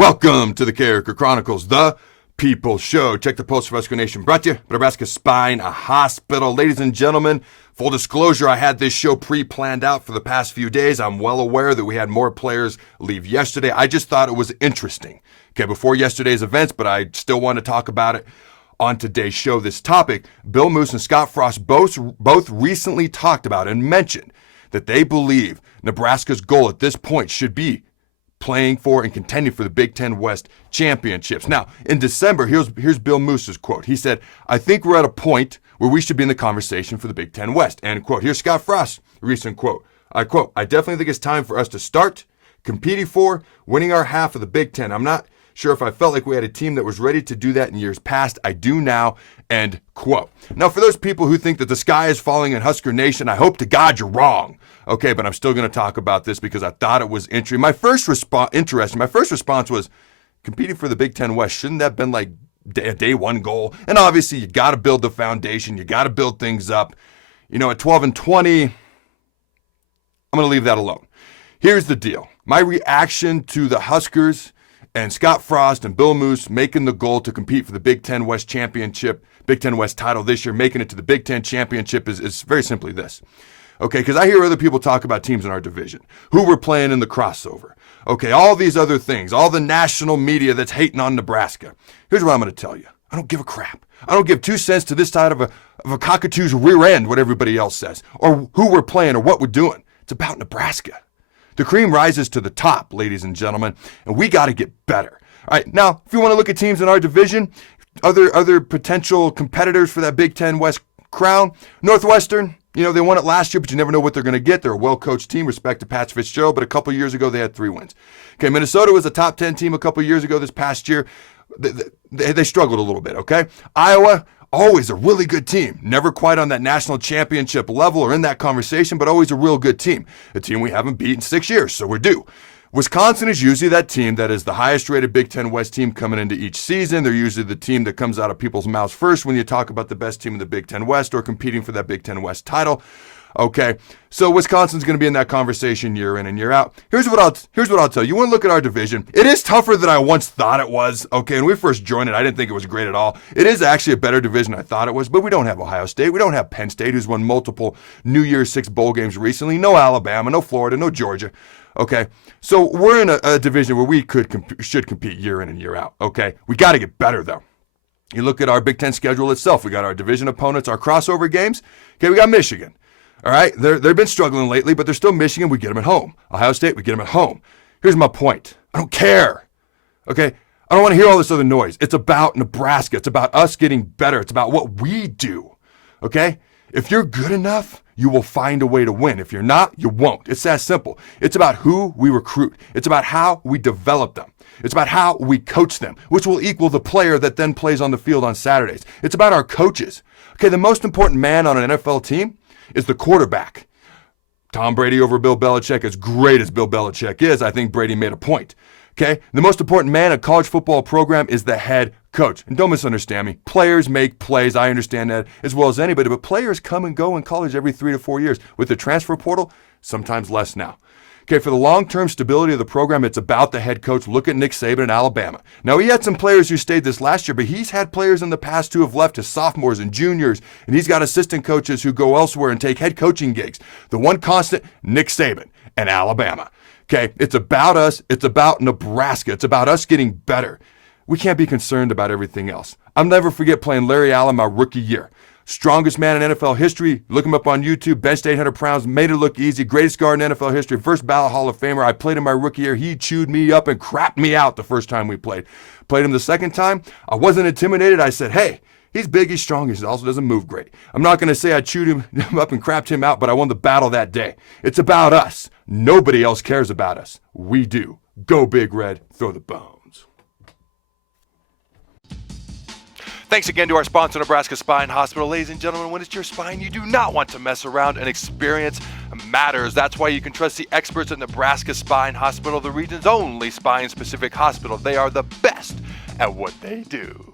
Welcome to the Carriker Chronicles, the People's Show. Check the post for Husker Nation. Brought to you by Nebraska Spine Hospital. Ladies and gentlemen, full disclosure, I had this show pre-planned out for the past few days. I'm well aware that we had more players leave yesterday. I just thought it was interesting. Okay, before yesterday's events, but I still want to talk about it on today's show. This topic, Bill Moos and Scott Frost both recently talked about and mentioned that they believe Nebraska's goal at this point should be playing for and contending for the Big Ten West championships. Now, in December, here's Bill Moos's quote. He said, "I think we're at a point where we should be in the conversation for the Big Ten West." End quote. Here's Scott Frost's recent quote. I quote, "I definitely think it's time for us to start competing for winning our half of the Big Ten. I'm not sure if I felt like we had a team that was ready to do that in years past. I do now." End quote. Now, for those people who think that the sky is falling in Husker Nation, I hope to God you're wrong. Okay, but I'm still going to talk about this because I thought it was interesting. My first response was, competing for the Big Ten West, shouldn't that have been like a day one goal? And obviously, you got to build the foundation. You got to build things up. You know, at 12-20, I'm going to leave that alone. Here's the deal. My reaction to the Huskers and Scott Frost and Bill Moos making the goal to compete for the Big Ten West championship, Big Ten West title this year, making it to the Big Ten championship is very simply this. Okay, because I hear other people talk about teams in our division, who we're playing in the crossover. Okay, all these other things, all the national media that's hating on Nebraska. Here's what I'm going to tell you. I don't give a crap. I don't give 2 cents to this side of a cockatoo's rear end, what everybody else says, or who we're playing or what we're doing. It's about Nebraska. The cream rises to the top, ladies and gentlemen, and we got to get better. All right, now, if you want to look at teams in our division, other potential competitors for that Big Ten West crown, Northwestern, you know, they won it last year, but you never know what they're going to get. They're a well-coached team, respect to Pat Fitzgerald, but a couple years ago they had 3 wins. Okay, Minnesota was a top 10 team a couple years ago. This past year, they struggled a little bit, okay? Iowa, always a really good team. Never quite on that national championship level or in that conversation, but always a real good team. A team we haven't beat in 6 years, so we're due. Wisconsin is usually that team that is the highest-rated Big Ten West team coming into each season. They're usually the team that comes out of people's mouths first when you talk about the best team in the Big Ten West or competing for that Big Ten West title. Okay, so Wisconsin's going to be in that conversation year in and year out. Here's what I'll tell you. You want to look at our division. It is tougher than I once thought it was. Okay, when we first joined it, I didn't think it was great at all. It is actually a better division than I thought it was, but we don't have Ohio State. We don't have Penn State, who's won multiple New Year's Six bowl games recently. No Alabama, no Florida, no Georgia. Okay, so we're in a division where we should compete year in and year out. Okay, we got to get better, though. You look at our Big Ten schedule itself. We got our division opponents, our crossover games. Okay, we got Michigan. All right, they've been struggling lately, but they're still Michigan. We get them at home. Ohio State, we get them at home. Here's my point. I don't care. Okay, I don't want to hear all this other noise. It's about Nebraska. It's about us getting better. It's about what we do. Okay, if you're good enough, you will find a way to win. If you're not, you won't. It's that simple. It's about who we recruit. It's about how we develop them. It's about how we coach them, which will equal the player that then plays on the field on Saturdays. It's about our coaches. Okay, the most important man on an NFL team is the quarterback. Tom Brady over Bill Belichick, as great as Bill Belichick is, I think Brady made a point. Okay, the most important man in a college football program is the head coach. And don't misunderstand me. Players make plays. I understand that as well as anybody, but players come and go in college every 3 to 4 years. With the transfer portal, sometimes less now. Okay, for the long-term stability of the program, it's about the head coach. Look at Nick Saban in Alabama. Now, he had some players who stayed this last year, but he's had players in the past who have left as sophomores and juniors, and he's got assistant coaches who go elsewhere and take head coaching gigs. The one constant, Nick Saban and Alabama. Okay, it's about us. It's about Nebraska. It's about us getting better. We can't be concerned about everything else. I'll never forget playing Larry Allen my rookie year. Strongest man in NFL history. Look him up on YouTube. Benched 800 pounds. Made it look easy. Greatest guard in NFL history. First ballot Hall of Famer. I played him my rookie year. He chewed me up and crapped me out the first time we played. Played him the second time. I wasn't intimidated. I said, hey, he's big, he's strong, he also doesn't move great. I'm not going to say I chewed him up and crapped him out, but I won the battle that day. It's about us. Nobody else cares about us. We do. Go Big Red. Throw the bones. Thanks again to our sponsor, Nebraska Spine Hospital. Ladies and gentlemen, when it's your spine, you do not want to mess around, and experience matters. That's why you can trust the experts at Nebraska Spine Hospital, the region's only spine-specific hospital. They are the best at what they do.